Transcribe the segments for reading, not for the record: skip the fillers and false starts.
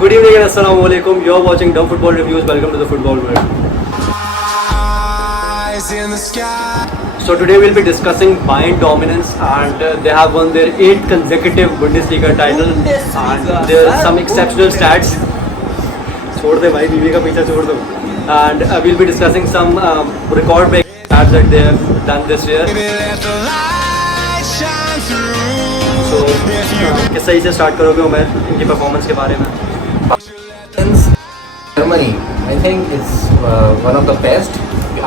Good evening and assalamu alaikum. You're watching Dumb Football Reviews. Welcome to the football world. So today we'll be discussing Bayern dominance, and they have won their 8th consecutive Bundesliga title, and there are some exceptional stats. छोड़ दे भाई, बीवी का पीछा छोड़ दो. And we'll be discussing some record-breaking stats that they have done this year. So किस सही से स्टार्ट करोगे उमर इनकी परफॉर्मेंस के बारे में? Germany, I think it's one of the best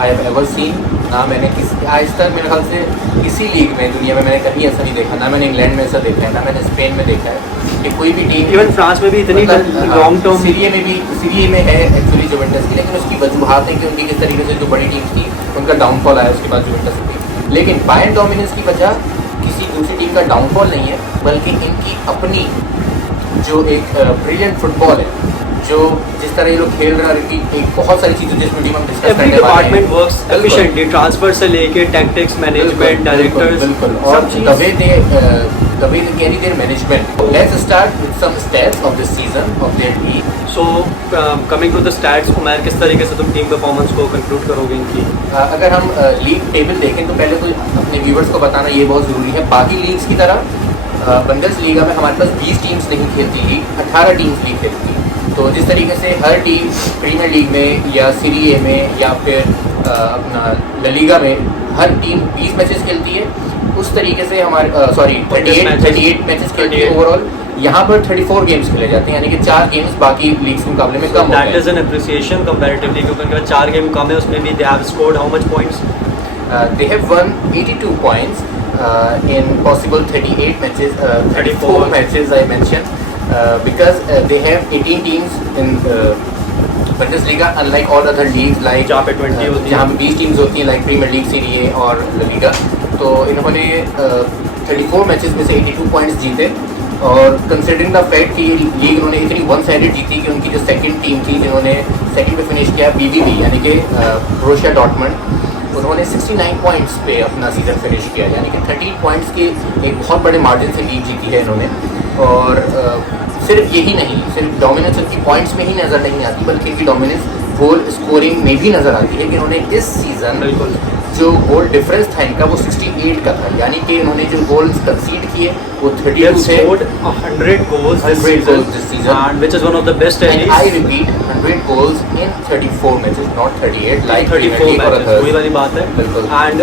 I have ever seen. ना मैंने आज तक मेरे ख्याल से किसी लीग में दुनिया में मैंने कभी ऐसा नहीं देखा. ना मैंने इंग्लैंड में ऐसा देखा है, ना मैंने स्पेन में देखा है कि कोई भी टीम, इवन फ्रांस में भी इतनी लॉन्ग टर्म, सीरिए में है एक्चुअली जुवेंटस की, लेकिन उसकी वजूहात है कि उनकी किस तरीके से जो बड़ी टीम्स थी उनका डाउनफॉल आया उसके बाद जुवेंटस की. लेकिन बायर्न डोमिनेंस की वजह किसी दूसरी टीम का डाउनफॉल नहीं है, बल्कि इनकी अपनी जो एक ब्रिलियंट फुटबॉल है, जो जिस तरह ये लोग खेल रहे हैं, एक बहुत सारी चीज़ें जिस वीडियो में हम डिस्कस करने वाले हैं. वर्क्स एफिशिएंटली, ट्रांसफर से लेके टैक्टिक्स, मैनेजमेंट, डायरेक्टर्स, बिल्कुल. और the way they carry their management. Let's start with some stats of this season of their league. So coming to the stats, Umar किस तरीके से तुम टीम परफॉर्मेंस को कंक्लूड करोगे इनकी? अगर हम लीग टेबल देखें तो पहले तो अपने व्यूवर्स को बताना ये बहुत ज़रूरी है. बाकी लीग्स की तरह बुंडेसलीगा में हमारे पास 20 टीम्स नहीं खेलती ही, 18 टीम्स लीग खेलती. तो जिस तरीके से हर टीम प्रीमियर लीग में या सीरी ए में या फिर अपना ला लीगा में हर टीम 20 मैचेस खेलती है, उस तरीके से हमारे 38 मैचेस खेलती है ओवरऑल. यहाँ पर 34 गेम्स खेले जाते हैं, यानी कि 4 गेम्स बाकी लीग्स के मुकाबले में कम होते हैं. That is an appreciation comparatively, क्योंकि उनके पास 4 गेम कम है, उसमें भी they have scored how much points? They have won 82 points in possible 38 matches, 34 matches I mentioned. Because they have 18 teams in Bundesliga, unlike all other leagues like जहाँ पे 20 होती है, जहाँ पे 20 टीम्स होती हैं, लाइक प्रीमियर लीग, सीरी ए और La Liga. तो इन्होंने 34 मैचेस में से 82 पॉइंट्स जीते. और कंसिडरिंग द फैक्ट कि ये लीग इन्होंने इतनी वन साइडेड जीती कि उनकी जो सेकंड टीम थी जिन्होंने सेकंड पे फिनिश किया, बीवीबी यानी कि बोरुसिया डॉर्टमुंड, उन्होंने 69 पॉइंट्स पे अपना सीज़न फिनिश किया, यानी कि 13 पॉइंट्स के एक बहुत बड़े मार्जिन से लीग जीती है इन्होंने. और सिर्फ यही नहीं, सिर्फ डोमिनेंस उनकी पॉइंट्स में ही नज़र नहीं आती, बल्कि इनकी डोमिनेंस गोल स्कोरिंग में भी नज़र आती है कि इन्होंने इस सीज़न जो गोल डिफरेंस था इनका वो 68 का था, यानी कि इन्होंने जो गोल्स कंसीड किए वो 32 थे. 100 goals this season, and which is one of the best in league. I repeat, 100 goals in 34 matches, not 38 like 34 matches. वही वाली बात है. बिल्कुल. And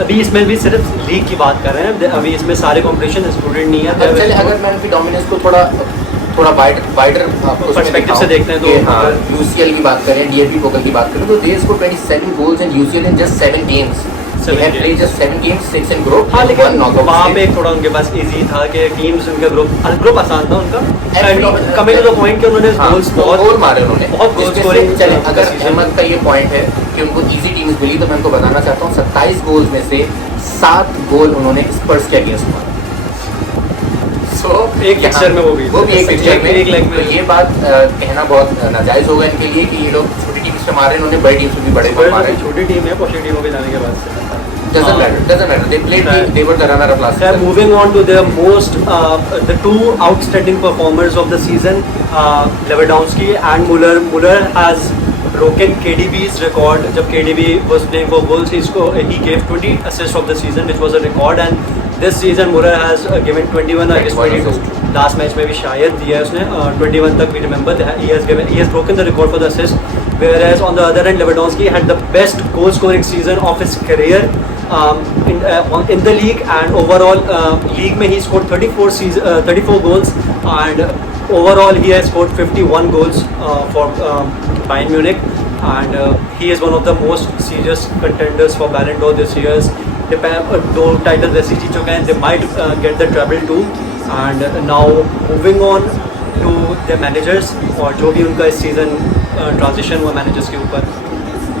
अभी इसमें भी सिर्फ लीग की बात कर रहे हैं, अभी इसमें सारे कॉम्पिटिशन इंक्लूडेड नहीं है. चलिए अगर मैं उनकी डोमिनेंस को थोड़ा वाइडर पर्सपेक्टिव से देखते हैं तो हाँ, यूसीएल की बात करें, डीएफबी पोकल की बात करें, तो they score 27 goals in UCL in just 7 games. They have played just 7 games, 6 in group. हाँ, लेकिन वहाँ पे थोड़ा उनके पास इजी था कि टीम्स उनका ग्रुप आसान था उनका. कमिंग टू द पॉइंट कि उन्होंने गोल्स गोल मारे, उन्होंने बहुत गोल स्कोरिंग. चले अगर अहमद का ये पॉइंट है कि उनको इजी टीम्स मिली, तो मैं उनको बताना चाहता हूँ 27 गोल्स में से 7 गोल उन्होंने स्पर्स के अगेंस्ट मारे. एक पिक्चर में वो भी एक पिक्चर में, एक लेग में. तो ये बात कहना बहुत नाजायज होगा इनके लिए कि ये लोग छोटी टीम से मारे, इन्होंने बड़ी टीम से भी बड़े गोल मारे. छोटी टीम है, पोशी टीमों के जाने के बाद doesn't matter. They played. They were the runner-up last season. Moving on to the two outstanding performers of the season, Lewandowski and Muller. Muller has broken KDB's record. जब KDB was playing for Wolves, he gave 20 assists of the season, which was a record. And this season Muller has given 21 against 22. Last match में भी शायद दिया है उसने 21 तक. We remember that he has broken the record for the assist. Whereas on the other end, Lewandowski had the best goal-scoring season of his career in the league, and overall league में he scored 34 goals, and overall he has scored 51 goals for Bayern Munich, and he is one of the most serious contenders for Ballon d'Or this year. दो title वैसे जीत चुके हैं. They might get the treble too. And now moving on to the managers, और जो भी उनका इस season transition हुआ मैनेजर्स के ऊपर.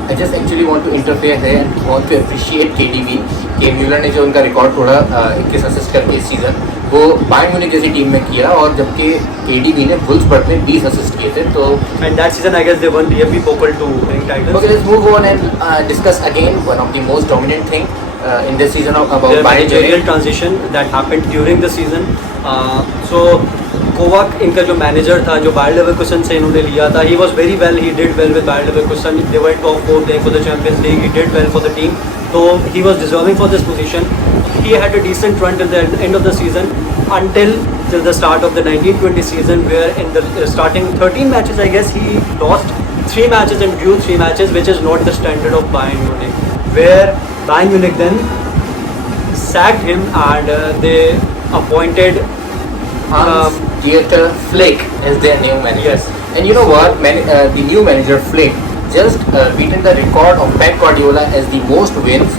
I just actually want to interfere here and want to appreciate KDB. के म्यूलर ने जो उनका रिकॉर्ड थोड़ा 21 असिस्ट करके इस सीज़न वो बायर्न म्यूनिख जैसी टीम में किया, और जबकि KDB ने वुल्फ्सबर्ग में 20 असिस्ट किए थे. तो and that season I guess they won DFB Pokal to winning titles. Okay, let's move on and discuss again one of the most dominant thing in this season about the managerial transition that happened during the season. So कोवाक इनका जो manager था, जो buyer Leverkusen से इन्होंने लिया था, he was very well, he did well with Bayer Leverkusen, they were top 4 playing for the Champions League, he did well for the team, तो he was deserving for this position. He had a decent run till the end of the season until the start of the 1920 season, where in the starting 13 matches, I guess, he lost 3 matches and drew 3 matches, which is not the standard of Bayern Munich, where Bayern Munich then sacked him and they appointed Hans-Dieter Flick as their new manager. Yes. And you know what? The new manager Flick just beaten the record of Pep Guardiola as the most wins,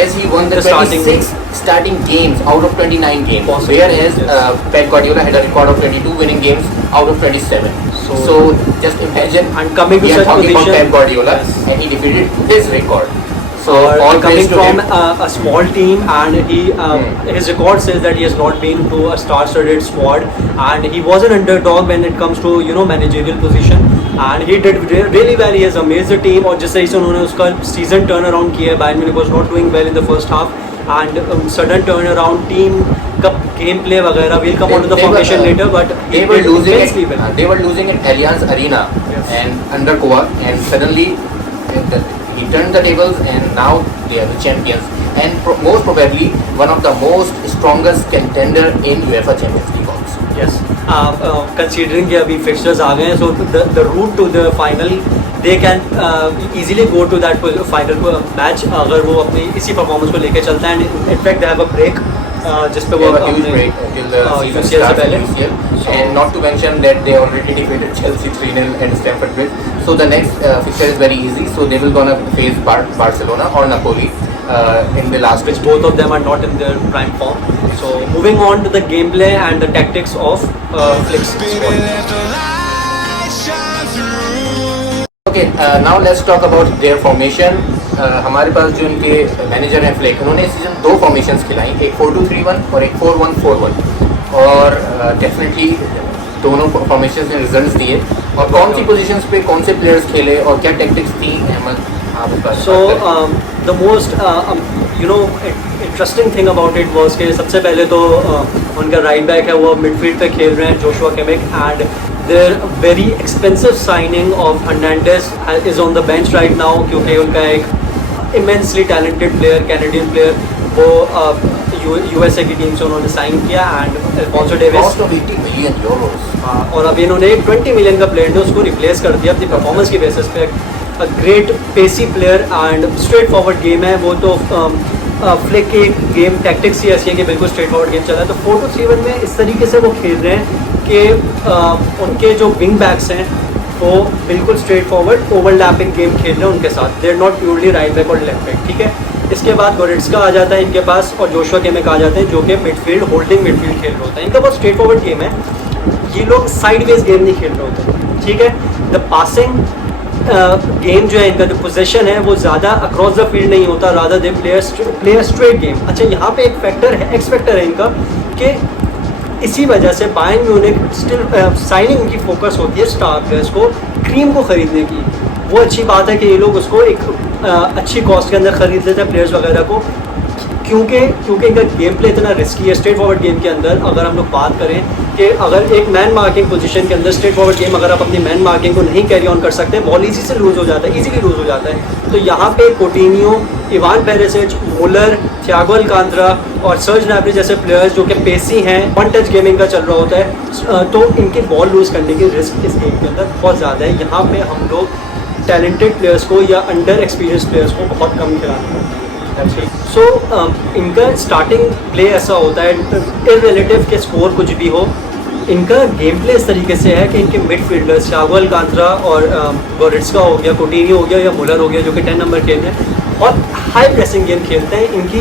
as he won the starting 26 starting games out of 29 games. Possible. Whereas Yes. Pep Guardiola had a record of 22 winning games out of 27. So just imagine, and coming to we are such talking about position, Pep Guardiola, yes, and he defeated his record. So or all coming praise to from him. a small team, and his record says that he has not been to a star-studded squad, and he was an underdog when it comes to managerial position, and he did really well. He has amazed the team, और जिस तरह से उन्होंने उसका season turn around किया है. Bayern Munich was not doing well in the first half, and sudden turn around team का game play वगैरह, we'll come on to the formation later, but they he were did losing immensely well. they were losing at Allianz Arena, Yes. and under Kovac, and suddenly he turned the tables, and now they are the champions, and most probably one of the most strongest contender in UEFA Champions League also. Yes. Considering कि अभी fixtures आ गए हैं, so the route to the final, they can easily go to that final match अगर वो अपनी इसी performance को लेके चलते हैं. And in fact they have a break जिस पे They वो have a huge break till the season UCL से starts पहले. in UCL, and not to mention that they already defeated Chelsea 3-0 at Stamford Bridge. So the next fixture is very easy. So they will gonna face Barcelona or Napoli in the last, which both of them are not in their prime form. So moving on to the gameplay and the tactics of Flick's squad. Okay, now let's talk about their formation. हमारे पास जो इनके manager हैं flake, उन्होंने इस season 2 formations खिलाई, एक 4-2-3-1 और एक 4-1-4-1, और डेफिनेटली दोनों फॉर्मेशंस ने रिजल्ट्स दिए. और कौन सी पोजीशंस पे कौन से प्लेयर्स खेले और क्या टैक्टिक्स थी, अहमद आप इस बारे में So बात करें. the most interesting thing about it was कि सबसे पहले तो उनका राइट बैक है वो मिडफील्ड पे खेल रहे हैं, Joshua Kimmich, and their very expensive signing of Hernandez is on the bench right now क्योंकि उनका एक immensely talented player, Canadian player, वो USA की टीम से उन्होंने साइन किया, and Alfonso Davis, Cost of 80 million euros. और अभी इन्होंने एक 20 मिलियन का प्लेयर ने उसको रिप्लेस कर दिया अपनी परफॉर्मेंस की बेसिस पे. A great pacy player and straight forward game है वो तो. फ्लिक की गेम टैक्टिक्स ही ऐसी है कि बिल्कुल स्ट्रेट फॉरवर्ड गेम चला है. तो 4-2-3-1 में इस तरीके से वो खेल रहे हैं कि उनके जो विंग बैक्स हैं वो बिल्कुल स्ट्रेट फॉरवर्ड ओवरलैपिंग गेम खेल रहे हैं उनके साथ. They are not purely right back और लेफ्ट बैक, ठीक है. इसके बाद गोरेट्स्का आ जाता है इनके पास और जोशुआ किमिक आ जाते हैं जो कि मिडफील्ड होल्डिंग मिडफील्ड खेल रहे होता है. इनका बहुत स्ट्रेट फॉरवर्ड गेम है, ये लोग साइड वेज गेम नहीं खेल रहे होते, ठीक है. द पासिंग गेम जो है इनका, जो पोजीशन है वो ज़्यादा अक्रॉस द फील्ड नहीं होता, rather they player straight game. अच्छा, यहाँ पे एक फैक्टर है, एक्स फैक्टर है इनका, कि इसी वजह से बायर्न म्यूनिख स्टिल साइनिंग उनकी फोकस होती है स्टार प्लेयर्स को, क्रीम को ख़रीदने की. वो अच्छी बात है कि ये लोग उसको एक अच्छी कॉस्ट के अंदर ख़रीद लेते हैं प्लेयर्स वगैरह को, क्योंकि इनका गेम प्ले इतना रिस्की है. स्ट्रेट फॉरवर्ड गेम के अंदर अगर हम लोग बात करें कि अगर एक मैन मार्किंग पोजीशन के अंदर स्ट्रेट फॉरवर्ड गेम अगर आप अपनी मैन मार्किंग को नहीं कैरी ऑन कर सकते, बॉल इजी से लूज़ हो जाता है, इजीली लूज़ हो जाता है. तो यहाँ पे कोटिन्यो, इवान पेरिसिच, मुलर, थियागो अल्कांतरा और सर्ज नैब्री जैसे प्लेयर्स जो कि पेसी हैं, वन टच गेमिंग का चल रहा होता है, तो इनके बॉल लूज़ करने की रिस्क इस गेम के अंदर बहुत ज़्यादा है. यहाँ पे हम लोग टैलेंटेड प्लेयर्स को या अंडर एक्सपीरियंस प्लेयर्स को बहुत कम खिलाते हैं. सो इनका स्टार्टिंग प्ले ऐसा होता है, इररिलेटिव के स्कोर कुछ भी हो, इनका गेम प्ले इस तरीके से है कि इनके मिडफील्डर्स थियागो अल्कांतरा और गोरेट्स्का हो गया, कोटिन्यो हो गया या मुलर हो गया जो कि 10 नंबर खेल रहे हैं, और हाई प्रेसिंग गेम खेलते हैं. इनकी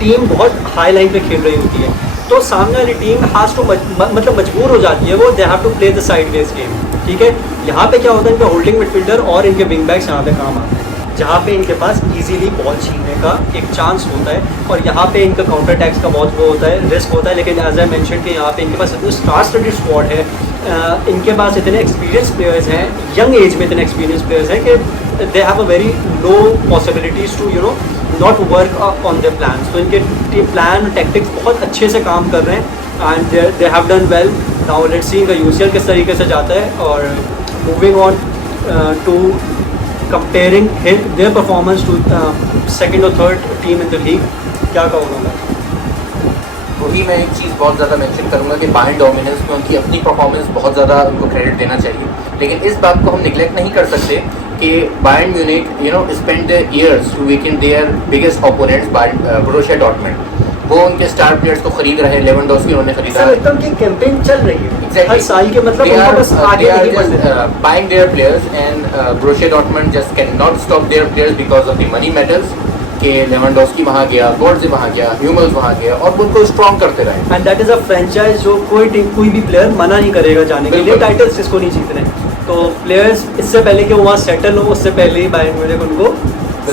टीम बहुत हाई लाइन पे खेल रही होती है, तो सामने वाली टीम हैज़ टू मतलब मजबूर हो जाती है वो, they have to play the sideways game, ठीक है. यहाँ पे क्या होता है, इनके होल्डिंग मिडफील्डर और इनके विंग बैक्स यहाँ पे काम आते हैं, जहाँ पे इनके पास इजीली बॉल छीनने का एक चांस होता है, और यहाँ पे इनका काउंटर अटैक्स का बहुत वो होता है, रिस्क होता है. लेकिन एज आई मेंशन कि यहाँ पे इनके पास इतने स्टार स्टडीड स्क्वाड है, इनके पास इतने एक्सपीरियंस प्लेयर्स हैं, यंग एज में इतने एक्सपीरियंस प्लेयर्स हैं कि they have a very low possibilities to not work on their plans. तो इनके प्लान टैक्टिक्स बहुत अच्छे से काम कर रहे हैं, and they have done well. Now let's see का यूसीएल किस तरीके से जाता है। और moving on to comparing their performance to second और third team in the league, क्या कहूँगा मैं? वही मैं एक चीज़ बहुत ज़्यादा मेंशन करूँगा कि बायर्न डोमिनेंस में उनकी अपनी परफॉर्मेंस बहुत ज़्यादा उनको क्रेडिट देना चाहिए, लेकिन इस बात को हम निगलेक्ट नहीं कर सकते कि Bayern Munich spend their years to weaken their biggest opponents Borussia Dortmund. वो उनके स्टार प्लेयर्स को खरीद रहे हैं, लेवेंडोव्स्की उन्होंने खरीदा है। एकदम की कैंपेन चल रही है Exactly. हर साल के, मतलब They उनको are, बस आगे they are नहीं बढ़ना है। just buying their players and Borussia Dortmund just cannot stop their players because of the money matters कि लेवेंडोव्स्की वहाँ गया, गोट्जे वहाँ गया, ह्यूमल्स वहाँ गया और उनको स्ट्रॉन्ग करते रहे। And that is a franchise जो कोई टीम कोई भी प्लेयर मना नहीं करेगा जाने के लिए, बिल्कुल। टाइटल्स किसको नहीं जीत रहे। तो प्लेयर्स इससे पहले कि वो वहाँ सेटल हो, उससे पहले ही बायर्न म्यूनिख उनको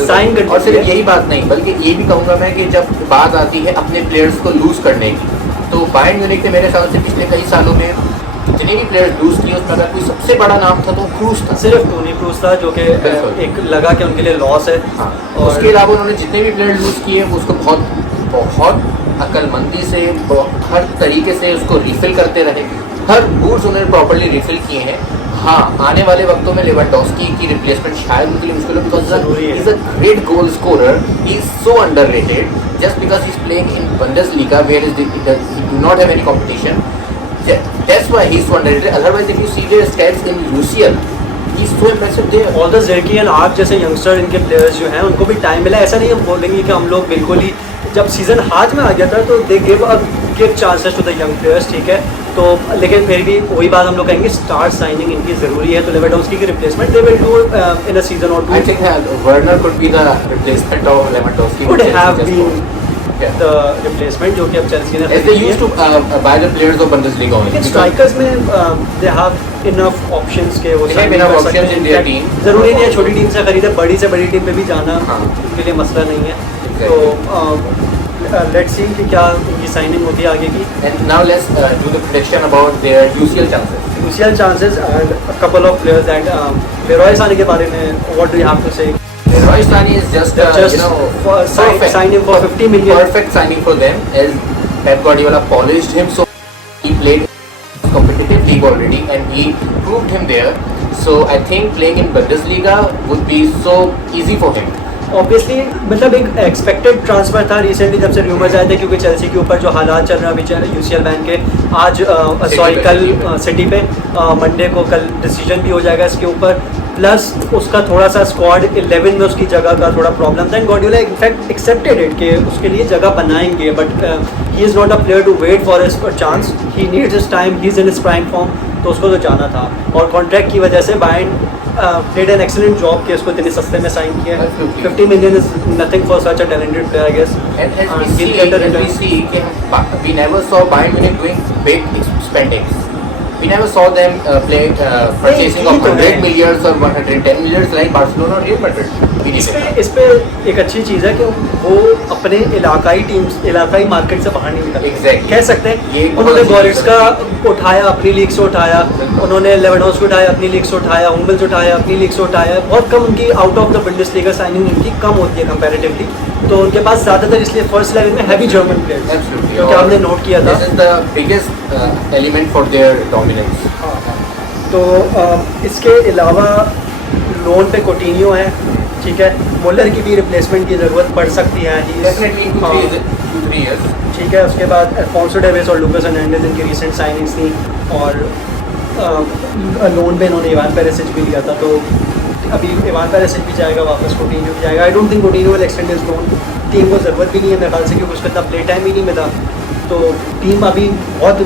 साइन कर। और सिर्फ यही बात नहीं, बल्कि ये भी कहूँगा मैं कि जब बात आती है अपने प्लेयर्स को लूज करने की, तो बायर्न म्यूनिख ने मेरे ख्याल से पिछले कई सालों में जितने भी प्लेयर्स लूज किए उसमें अगर कोई सबसे बड़ा नाम था तो क्रूस था। सिर्फ टोनी क्रूस था जो कि बिल्कुल। एक लगा कि उनके लिए लॉस है। हाँ, और उसके अलावा उन्होंने जितने भी प्लेयर लूज किए वो उसको बहुत बहुत अक्लमंदी से हर तरीके से उसको रिफिल करते रहे, हर बूट्स उन्होंने प्रॉपर्ली रिफिल किए हैं। हाँ, आने वाले वक्तों में लेवेंडोव्स्की की रिप्लेसमेंट शायद उनके लिए मुश्किल हो, because he is a great goal scorer, he is so underrated just because he is playing in Bundesliga where he do not have any competition. That's why he's so underrated. Otherwise, if you see their stats in UCL, he's so impressive there. All the Zirkzee and आर्क जैसे youngster इनके players जो हैं उनको भी time मिला। ऐसा नहीं हम बोलेंगे कि हम लोग बिल्कुल ही, जब सीज़न हाथ में आ गया था तो they give chances to the young players, ठीक है। तो लेकिन फिर भी वही बात हम लोग कहेंगे, स्टार साइनिंग इनकी ज़रूरी है। तो लेवेंडोव्स्की की replacement they will do in a season और to. I think Werner could be the replacement of Lewandowski. Could Chelsea have just been bought. Yeah. The replacement जो कि अब चेल्सी ने As they used to buy the players of Bundesliga only. लेकिन strikers में they have enough options के वो They have signing enough कर सकते options हैं। in their In fact, team. ज़रूरी नहीं है छोटी टीम से खरीदे, बड़ी से बड़ी टीम पे भी जाना हाँ। उनके लिए मसला नहीं है। Exactly. तो लेट्स सी कि क्या उनकी साइनिंग होती है आगे की। And now let's do the prediction about their UCL chances. UCL chances and a couple of players that Leroy Sané के बारे में what do you have to say? Leroy Sané is just perfect. Sign him for 50 million. Perfect signing for them, as Pep Guardiola polished him so he played competitive league already and he proved him there. So I think playing in Bundesliga would be so easy for him. Obviously मतलब एक expected transfer था recently जब से rumours आए थे, क्योंकि Chelsea के ऊपर जो हालात चल रहे हैं अभी यूसीएल बैन के। आज सॉरी कल सिटी पे मंडे को कल डिसीजन भी हो जाएगा इसके ऊपर। प्लस उसका थोड़ा सा स्क्वाड 11 में उसकी जगह का थोड़ा प्रॉब्लम था and Guardiola in fact accepted it कि उसके लिए जगह बनाएंगे, but he is not a player to wait for his chance, he needs his time, he is in his prime form. तो उसको तो जाना था और कॉन्ट्रैक्ट की वजह से Bayern played an excellent job कि उसको इतने सस्ते में साइन किया है। Absolutely. 50 million is nothing for such a talented player, I guess. And as we And see, he'll get a as we return. see, we never saw Bayern Munich doing big spendings. We never saw them purchasing of 100 millions or 110 millions like Barcelona or Real Madrid. We didn't. इस पे एक अच्छी चीज़ है कि वो अपने इलाकाई market से बाहर नहीं निकले। Exactly. कह सकते ये हैं एक उन्होंने बहुत अच्छी गॉरिट्स चीज़ का उठाया, अपनी लीग से उठाया, बिल्कुल। उन्होंने लेवेंडोव्स्की उठाया, अपनी लीग से उठाया, हुमल्स उठाया, अपनी लीग से उठाया। बहुत कम उनकी out of the Bundesliga signing उनकी कम होती है कंपैरेटिवली। तो उनके पास ज़्यादातर इसलिए फर्स्ट लेवल में हैवी जर्मन प्लेयर्स, Absolutely. क्योंकि हमने नोट किया था। This is the biggest element for their dominance. तो इसके अलावा लोन पे कोटिन्यो है, ठीक है। मुलर की भी रिप्लेसमेंट की ज़रूरत पड़ सकती है। Definitely in 2-3 years. ठीक है। उसके बाद अल्फोंसो डेविस और लुकास हर्नांडेज इनकी रिसेंट साइनिंग्स थी और लोन पे इन्होंने इवान पेरिसिच भी लिया था। तो अभी इवान पेरिसिच भी जाएगा वापस, कोटिन्यो भी जाएगा। I don't think कोटिन्यो will extend his loan, team को ज़रूरत भी नहीं है मेरे ख्याल से, क्योंकि उसको इतना प्ले टाइम ही नहीं मिला। तो टीम अभी बहुत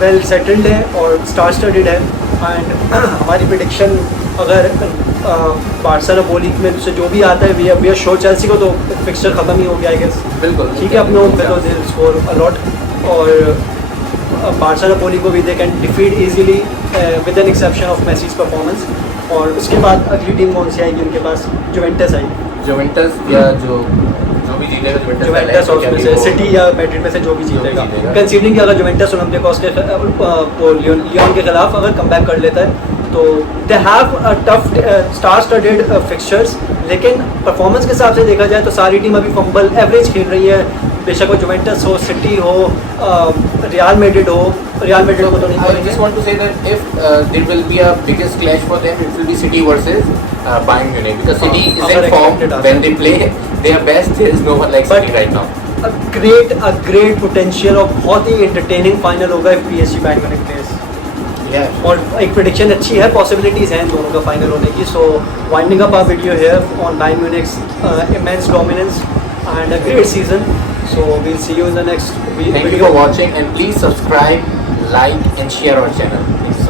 वेल सेटल्ड है और स्टार स्टडेड है। एंड हमारी प्रिडिक्शन अगर बार्सा नापोली में से जो भी आता है वी आर श्योर चेल्सी को तो फिक्सचर ख़त्म ही हो गया आई गेस, बिल्कुल ठीक है। अपने होम पे तो दे स्कोर अलॉट और बार्सा नापोली को भी they can defeat easily with an exception of Messi's performance. और उसके बाद अगली टीम कौन सी आएगी उनके पास? जुवेंटस आएगी। जुवेंटस या जो भी जीतेगा जुवेंटस और उसमें से सिटी या मैड्रिड में से जो भी जीतेगा, कंसीडरिंग कि अगर जुवेंटस ओलंपियाकोस के लियोन के खिलाफ अगर कमबैक कर लेता है तो they have a tough star studded fixtures. लेकिन परफॉर्मेंस के हिसाब से देखा जाए तो सारी टीम अभी फंबल एवरेज खेल रही है, बेशक वो जुवेंटस हो, सिटी हो, रियल मैड्रिड को तो नहीं I करेंगे। just want to say that if there will be a biggest clash for them, it will be City versus Bayern Munich, because City is Our in form expected when they play their best. There is no one like But- City right now. a great potential और बहुत ही entertaining final होगा if PSG Bayern Munich plays। Yeah. और एक prediction अच्छी है, possibilities हैं इन दोनों का final होने की। So winding up our video here on Bayern Munich's immense dominance and a great season. So we'll see you in the next Thank you video. for watching, and please subscribe, like, and share our channel. Thank you so much.